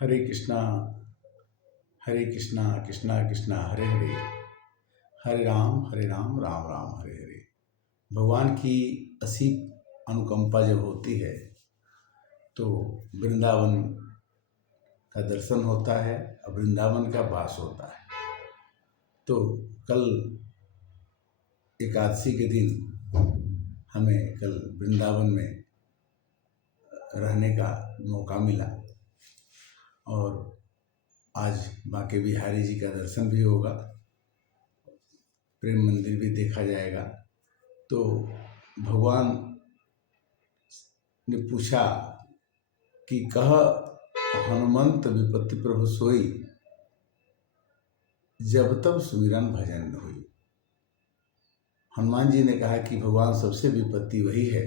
हरे कृष्णा कृष्णा कृष्णा हरे हरे, हरे राम राम राम हरे हरे। भगवान की असीम अनुकंपा जब होती है तो वृंदावन का दर्शन होता है और वृंदावन का वास होता है। तो कल एकादशी के दिन हमें कल वृंदावन में रहने का मौका मिला और आज बांके बिहारी जी का दर्शन भी होगा, प्रेम मंदिर भी देखा जाएगा। तो भगवान ने पूछा कि कह हनुमंत विपत्ति प्रभु सोई, जब तब सुमिरन भजन न हुई। हनुमान जी ने कहा कि भगवान सबसे विपत्ति वही है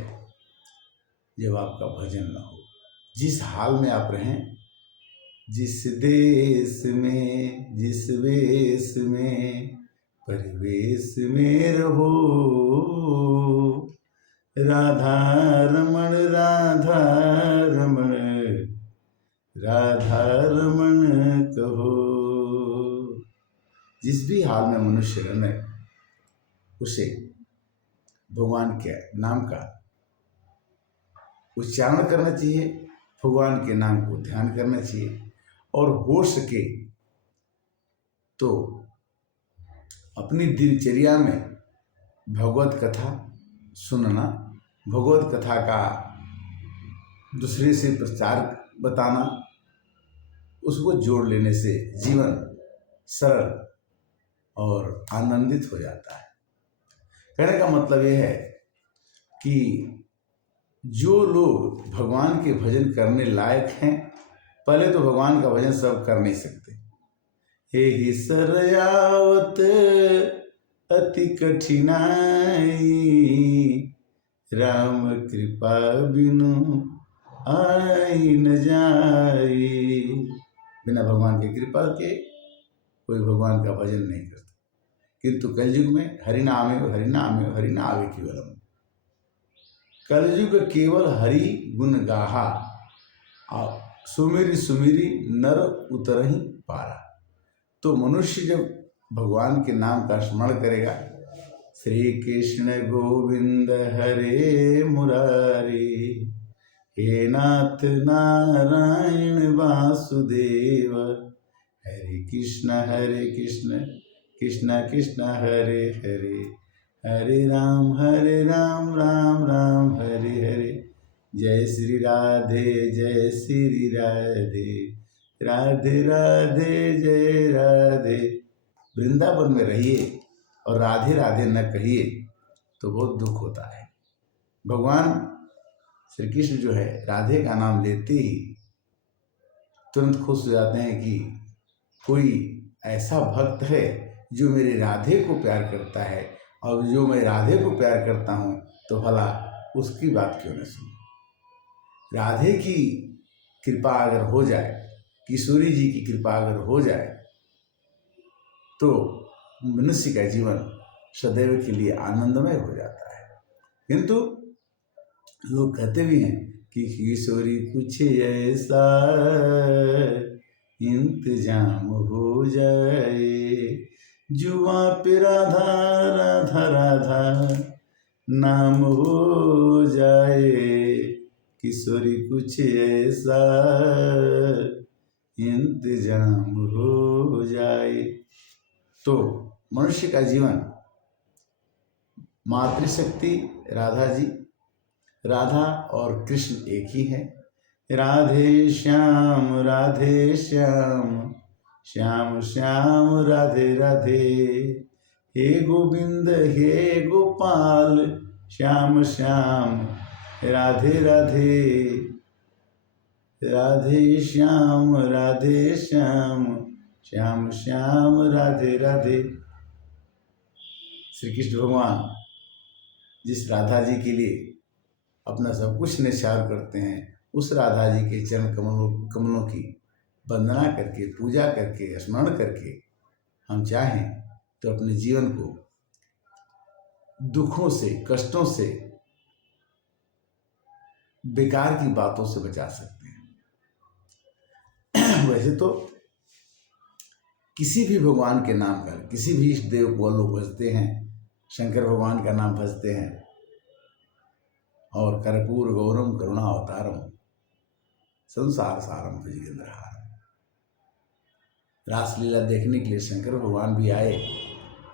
जब आपका भजन न हो। जिस हाल में आप रहें, जिस देश में जिस वेश में परिवेश में रहो, राधा रमण राधा रमण राधा रमण कहो। जिस भी हाल में मनुष्य रहे उसे भगवान के नाम का उच्चारण करना चाहिए, भगवान के नाम को ध्यान करना चाहिए और हो सके तो अपनी दिनचर्या में भगवत कथा सुनना, भगवत कथा का दूसरे से प्रचार बताना, उसको जोड़ लेने से जीवन सरल और आनंदित हो जाता है। कहने का मतलब यह है कि जो लोग भगवान के भजन करने लायक हैं, पहले तो भगवान का भजन सब कर नहीं सकते। हे ही सरयावत अति कठिनाई, राम कृपा बिनु आई न जाई। बिना भगवान की कृपा के कोई भगवान का भजन नहीं करता। किंतु कलयुग में हरिनामे हरिनामे हरिनामे केवलम, कलयुग केवल हरि गुण गाहा, सुमिरि सुमिरि नर उतरहि पारा। तो मनुष्य जब भगवान के नाम का स्मरण करेगा, श्री कृष्ण गोविंद हरे मुरारी, हे नाथ नारायण वासुदेव, हरे कृष्ण कृष्ण कृष्ण हरे हरे, हरे राम राम राम हरे हरे। जय श्री राधे राधे राधे जय राधे। वृंदावन में रहिए और राधे राधे न कहिए तो बहुत दुख होता है। भगवान श्री कृष्ण जो है राधे का नाम लेते ही तुरंत खुश हो जाते हैं कि कोई ऐसा भक्त है जो मेरे राधे को प्यार करता है, और जो मैं राधे को प्यार करता हूँ तो भला उसकी बात क्यों न सुनूं। राधे की कृपा अगर हो जाए, किशोरी जी की कृपा अगर हो जाए तो मनुष्य का जीवन सदैव के लिए आनंदमय हो जाता है। किंतु लोग कहते भी हैं कि किशोरी कुछ ऐसा इंतजाम हो जाए, जुआ पे राधा राधा राधा नाम हो जाए, किशोरी कुछ ऐसा इंतजाम हो जाए। तो मनुष्य का जीवन, मातृशक्ति राधा जी, राधा और कृष्ण एक ही है। राधे श्याम श्याम श्याम राधे राधे, हे गोविंद हे गोपाल, श्याम श्याम राधे राधे, राधे श्याम श्याम श्याम राधे राधे। श्री कृष्ण भगवान जिस राधा जी के लिए अपना सब कुछ निछावर करते हैं, उस राधा जी के चरण कमलों की वंदना करके, पूजा करके, स्मरण करके हम चाहें तो अपने जीवन को दुखों से, कष्टों से, बेकार की बातों से बचा सकते हैं। वैसे तो किसी भी भगवान के नाम पर, किसी भी इष्ट देव को लोग भजते हैं, शंकर भगवान का नाम भजते हैं, और कर्पूर गौरम करुणा अवतारम संसार सारम भुजगेंद्रहारम। रासलीला देखने के लिए शंकर भगवान भी आए,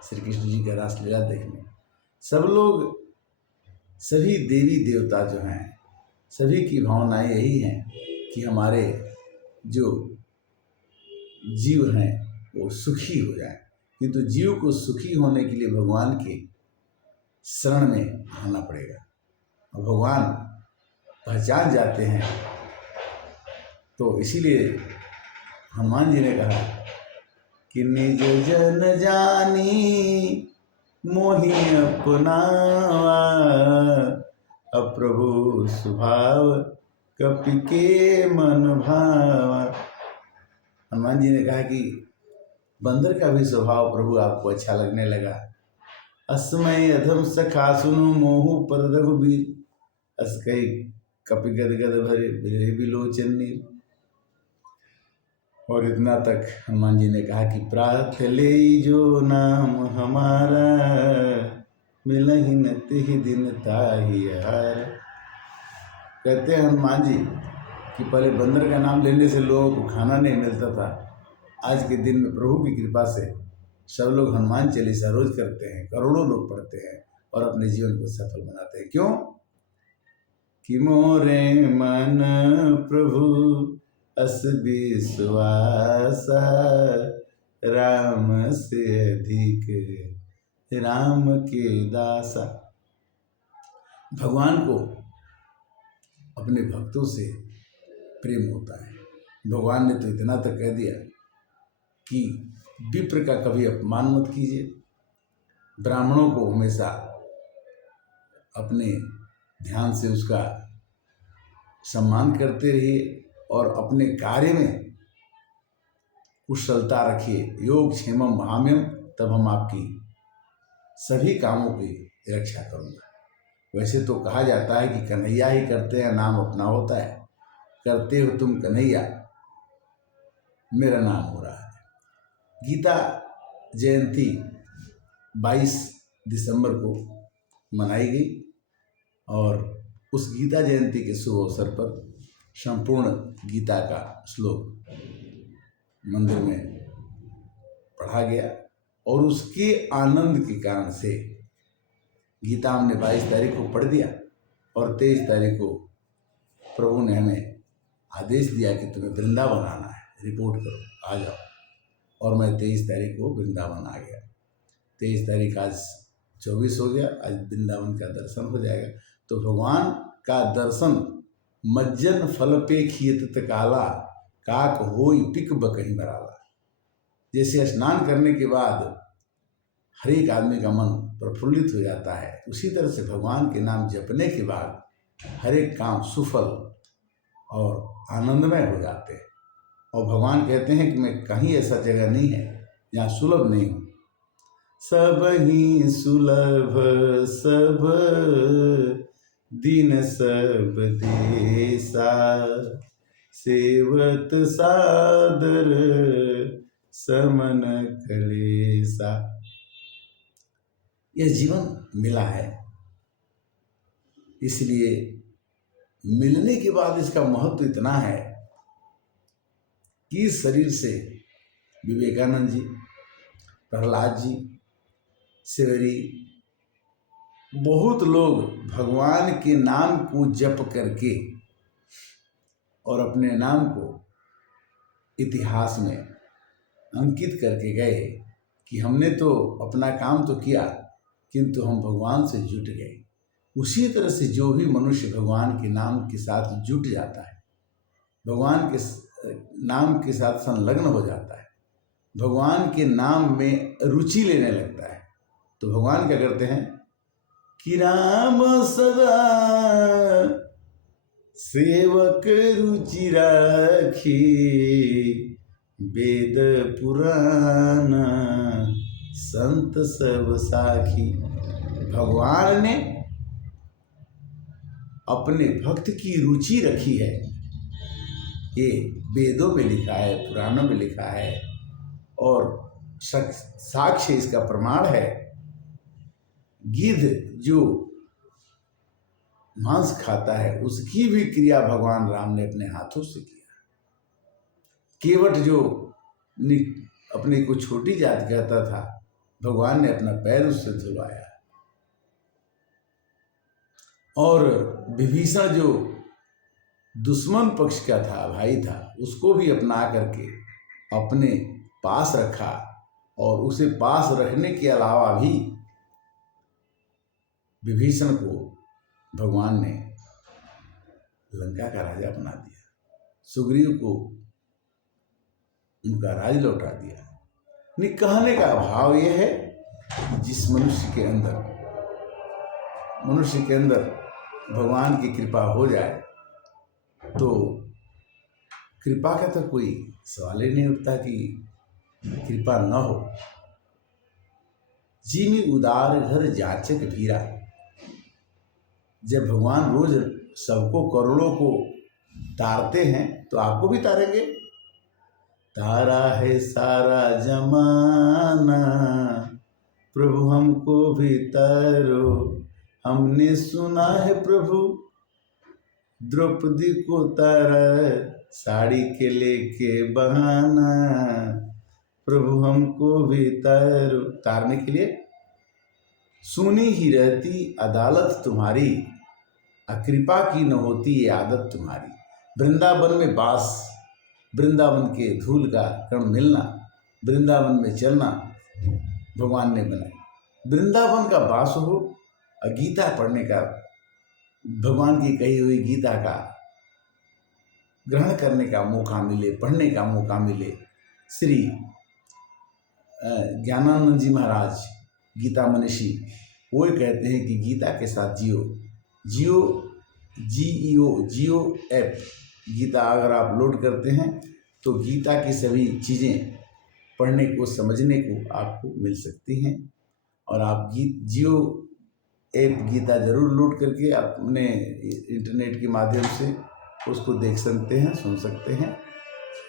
श्री कृष्ण जी का रासलीला देखने। सब लोग, सभी देवी देवता जो हैं, सभी की भावनाएं यही हैं कि हमारे जो जीव हैं वो सुखी हो जाए। किंतु जीव को सुखी होने के लिए भगवान के शरण में आना पड़ेगा, और भगवान पहचान जाते हैं। तो इसीलिए हनुमान जी ने कहा कि निज जन जानी मोहि अपनावा, अप्रभु स्वभाव कपि के मन भावा। हनुमान जी ने कहा कि बंदर का भी स्वभाव प्रभु आपको अच्छा लगने लगा। अस्मय अधम सखा सुनु मोहु पर रघुबीर, अस कई कपि गदगद भरे बिरहि बिलोचन नीर। और इतना तक हनुमान जी ने कहा कि प्रात ले जो नाम हमारा, मिलहि न तिहि दिन ताहि हार। कहते हैं हनुमान जी कि पहले बंदर का नाम लेने से लोगों को खाना नहीं मिलता था, आज के दिन में प्रभु की कृपा से सब लोग हनुमान चालीसा रोज करते हैं, करोड़ों लोग पढ़ते हैं और अपने जीवन को सफल बनाते हैं। क्यों? कि मोरे मन प्रभु अस विश्वासा, राम से अधिक राम के दासा। भगवान को अपने भक्तों से प्रेम होता है। भगवान ने तो इतना तक कह दिया कि विप्र का कभी अपमान मत कीजिए, ब्राह्मणों को हमेशा अपने ध्यान से उसका सम्मान करते रहिए और अपने कार्य में कुशलता रखिए। योग क्षेमम महाम्यम, तब हम आपकी सभी कामों की रक्षा करूँगा। वैसे तो कहा जाता है कि कन्हैया ही करते हैं, नाम अपना होता है। करते हो तुम कन्हैया, मेरा नाम हो रहा है। गीता जयंती 22 दिसंबर को मनाई गई और उस गीता जयंती के शुभ अवसर पर संपूर्ण गीता का श्लोक मंदिर में पढ़ा गया और उसके आनंद के कारण से गीता हमने 22 तारीख को पढ़ दिया और 23 तारीख को प्रभु ने हमें आदेश दिया कि तुम्हें वृंदावन आना है, रिपोर्ट करो, आ जाओ। और मैं 23 तारीख को वृंदावन आ गया। 23 तारीख आज 24 हो गया, आज वृंदावन का दर्शन हो जाएगा। तो भगवान का दर्शन मज्जन फल पे खियत काला, काक होई पिक बकही मराला। जैसे स्नान करने के बाद हर एक आदमी का मन प्रफुल्लित हो जाता है, उसी तरह से भगवान के नाम जपने के बाद हर एक काम सुफल और आनंदमय हो जाते हैं। और भगवान कहते हैं कि मैं कहीं ऐसा जगह नहीं है जहाँ सुलभ नहीं हूँ। सब ही सुलभ सब दिन सब देसा, सेवत सादर समन कलेसा। यह जीवन मिला है, इसलिए मिलने के बाद इसका महत्व इतना है कि इस शरीर से विवेकानंद जी, प्रहलाद जी, सेवरी, बहुत लोग भगवान के नाम को जप करके और अपने नाम को इतिहास में अंकित करके गए कि हमने तो अपना काम तो किया किंतु हम भगवान से जुट गए। उसी तरह से जो भी मनुष्य भगवान के नाम के साथ जुट जाता है, भगवान के नाम के साथ संलग्न हो जाता है, भगवान के नाम में रुचि लेने लगता है, तो भगवान क्या करते हैं कि राम सदा सेवक रुचि राखी, वेद पुराण संत सब साखी। भगवान ने अपने भक्त की रुचि रखी है ये वेदों में लिखा है, पुराणों में लिखा है और साक्ष्य इसका प्रमाण है। गिद्ध जो मांस खाता है उसकी भी क्रिया भगवान राम ने अपने हाथों से किया। केवट जो अपने को छोटी जात कहता था, भगवान ने अपना पैर उससे धुलवाया। और विभीषण जो दुश्मन पक्ष का था, भाई था, उसको भी अपना करके अपने पास रखा और उसे पास रखने के अलावा भी विभीषण को भगवान ने लंका का राजा बना दिया, सुग्रीव को उनका राज लौटा दिया। नहीं, कहने का भाव यह है कि जिस मनुष्य के अंदर भगवान की कृपा हो जाए तो कृपा का तो कोई सवाल ही नहीं उठता कि कृपा न हो। जिमी उदार घर जाचक भीरा, जब भगवान रोज सबको करोड़ों को तारते हैं तो आपको भी तारेंगे। तारा है सारा जमाना, प्रभु हमको भी तारो। हमने सुना है प्रभु द्रौपदी को तारा, साड़ी के लेके बहाना, प्रभु हमको भी तारो। तारने के लिए सुनी ही रहती अदालत तुम्हारी, अकृपा की न होती ये आदत तुम्हारी। वृंदावन में बास, वृंदावन के धूल का कण मिलना, वृंदावन में चलना भगवान ने बनाई। वृंदावन का वास हो, गीता पढ़ने का, भगवान की कही हुई गीता का ग्रहण करने का मौका मिले, पढ़ने का मौका मिले। श्री ज्ञानानंद जी महाराज गीता मनीषी वो कहते हैं कि गीता के साथ जियो जियो ऐप। गीता अगर आप लोड करते हैं तो गीता की सभी चीज़ें पढ़ने को, समझने को आपको मिल सकती हैं। और आप जियो ऐप गीता ज़रूर लोड करके अपने इंटरनेट के माध्यम से उसको देख सकते हैं, सुन सकते हैं।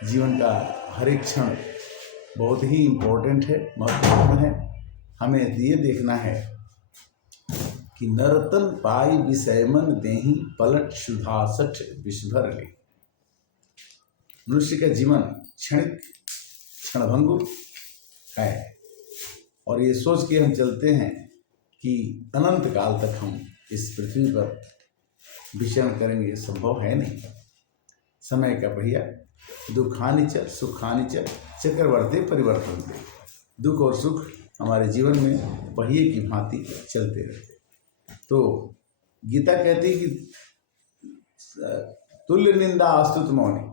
जीवन का हर एक क्षण बहुत ही इम्पोर्टेंट है, महत्वपूर्ण है। हमें ये देखना है कि नरतन पाई विषयमन देही, पलट सुधासठ विषभर ले। मनुष्य का जीवन क्षणिक, क्षणभंगुर है और ये सोच के हम चलते हैं कि अनंत काल तक हम इस पृथ्वी पर विचरण करेंगे, संभव है नहीं। समय का पहिया दुखानि च सुखानि च चक्रवर्ती परिवर्तन दे। दुख और सुख हमारे जीवन में पहिए की भांति चलते रहते। तो गीता कहती है कि तुल्य निंदा अस्तुत मौनी।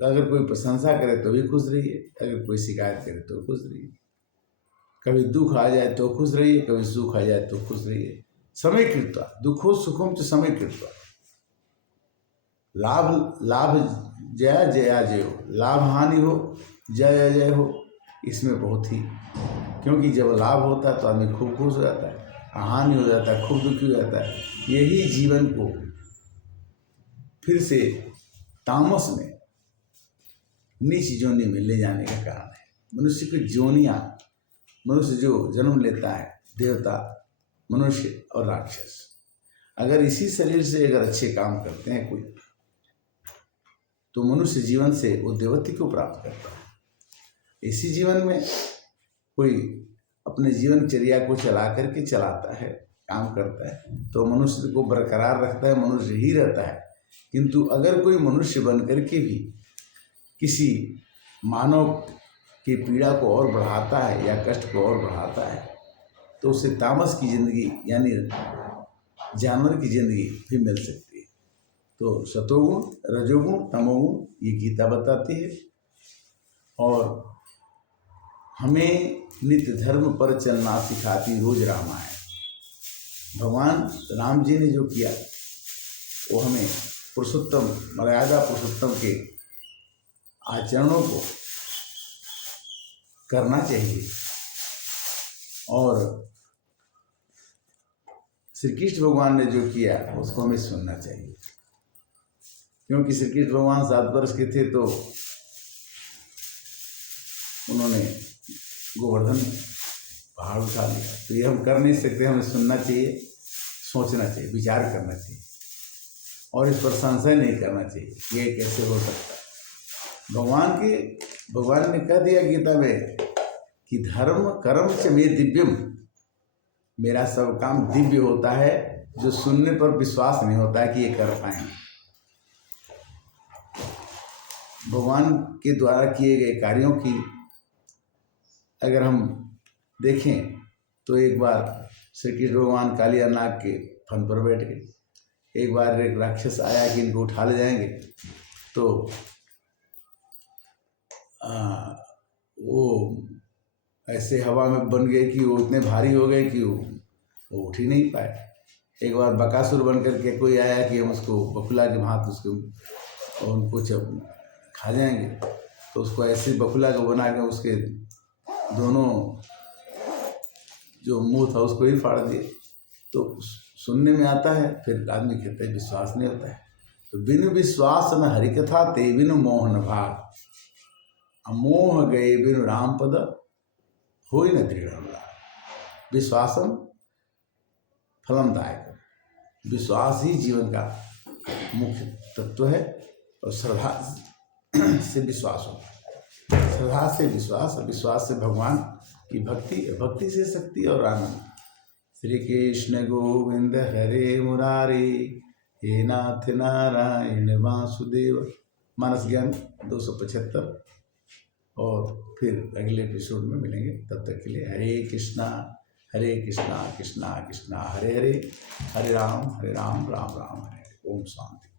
अगर कोई प्रशंसा करे तो भी खुश रहिए, अगर कोई शिकायत करे तो खुश रहिए। कभी दुख आ जाए तो खुश रहिए, कभी सुख आ जाए तो खुश रहिए। समय कृत्वा दुखो सुखम च समय कृत्वा। लाभ जया जया जय हो, लाभ हानि हो जय अजय हो, इसमें बहुत ही, क्योंकि जब लाभ होता है तो आदमी खूब खुश हो जाता है, हानि हो जाता है खूब दुखी हो जाता है। यही जीवन को फिर से तामस में, नीच जोनी में ले जाने का कारण है। मनुष्य की जोनियाँ, मनुष्य जो जन्म लेता है, देवता, मनुष्य और राक्षस, अगर इसी शरीर से अगर अच्छे काम करते हैं कोई, तो मनुष्य जीवन से वो देवत्व को प्राप्त करता है। इसी जीवन में कोई अपने जीवनचर्या को चला करके चलाता है, काम करता है, तो मनुष्य को बरकरार रखता है, मनुष्य ही रहता है। किंतु अगर कोई मनुष्य बन करके भी किसी मानव की पीड़ा को और बढ़ाता है या कष्ट को और बढ़ाता है, तो उसे तामस की जिंदगी यानी जानवर की जिंदगी भी मिल सकती है। तो सतोगुण, रजोगुण, तमोगुण ये गीता बताती है। और हमें नित्य धर्म पर चलना सिखाती रोज रामायण। भगवान राम जी ने जो किया वो हमें पुरुषोत्तम, मर्यादा पुरुषोत्तम के आचरणों को करना चाहिए और श्री कृष्ण भगवान ने जो किया उसको हमें सुनना चाहिए। क्योंकि श्री कृष्ण भगवान 7 वर्ष के थे तो उन्होंने गोवर्धन पहाड़ उठा लिया। तो ये हम कर नहीं सकते, हमें सुनना चाहिए, सोचना चाहिए, विचार करना चाहिए और इस पर संशय नहीं करना चाहिए ये कैसे हो सकता है। भगवान ने कह दिया गीता में कि धर्म कर्म च मे दिव्यम, मेरा सब काम दिव्य होता है। जो सुनने पर विश्वास नहीं होता है कि ये कर पाएंगे। भगवान के द्वारा किए गए कार्यों की अगर हम देखें तो एक बार श्री कृष्ण भगवान कालिया नाग के फन पर बैठ गए। एक बार एक राक्षस आया कि इनको उठा ले जाएंगे, तो वो ऐसे हवा में बन गए कि वो इतने भारी हो गए कि वो उठ ही नहीं पाए। एक बार बकासुर बन करके कोई आया कि हम उसको बकुला के भांति उसको उनको जब खा जाएंगे, तो उसको ऐसे बकुला को बना के उसके दोनों जो मुंह था उसको ही फाड़ दिए। तो सुनने में आता है, फिर आदमी कहता है विश्वास नहीं होता है। तो बिनु विश्वास न हरिकथा ते बिनु मोह न भाग, अमोह गए बिनु राम पद होई न दृढ़। विश्वासम फलमदायक, विश्वास ही जीवन का मुख्य तत्व है। और श्रद्धा से विश्वास हो, श्रद्धा से विश्वास, विश्वास से भगवान की भक्ति, भक्ति से शक्ति और आनंद। श्री कृष्ण गोविंद हरे मुरारी, हे नाथ नारायण वासुदेव। मानस ज्ञान 275। और फिर अगले एपिसोड में मिलेंगे, तब तक के लिए हरे कृष्णा कृष्णा कृष्णा हरे हरे, हरे राम राम राम हरे। ओम शांति।